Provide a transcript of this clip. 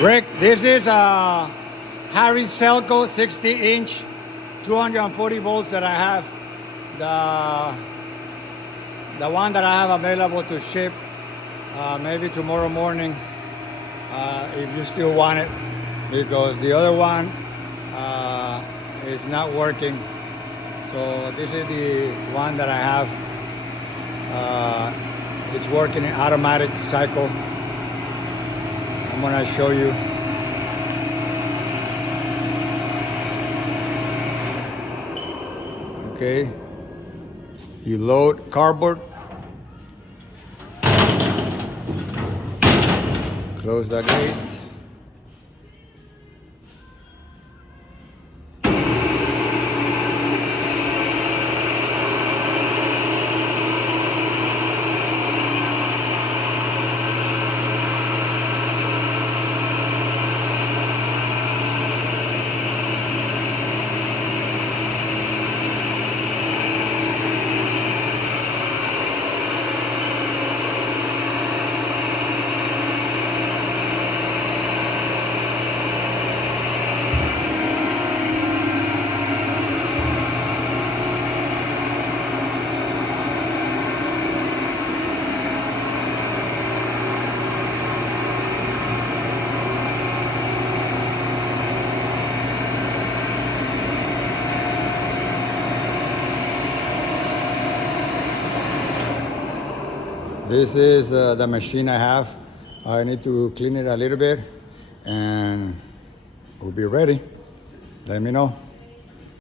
Rick, this is a Harris Selco 60-inch, 240 volts that I have. The one that I have available to ship maybe tomorrow morning if you still want it, because the other one is not working. So this is the one that I have. It's working in automatic cycle. I'm gonna show you. Okay, you load cardboard, close the gate. This is the machine I have. I need to clean it a little bit and we'll be ready. Let me know.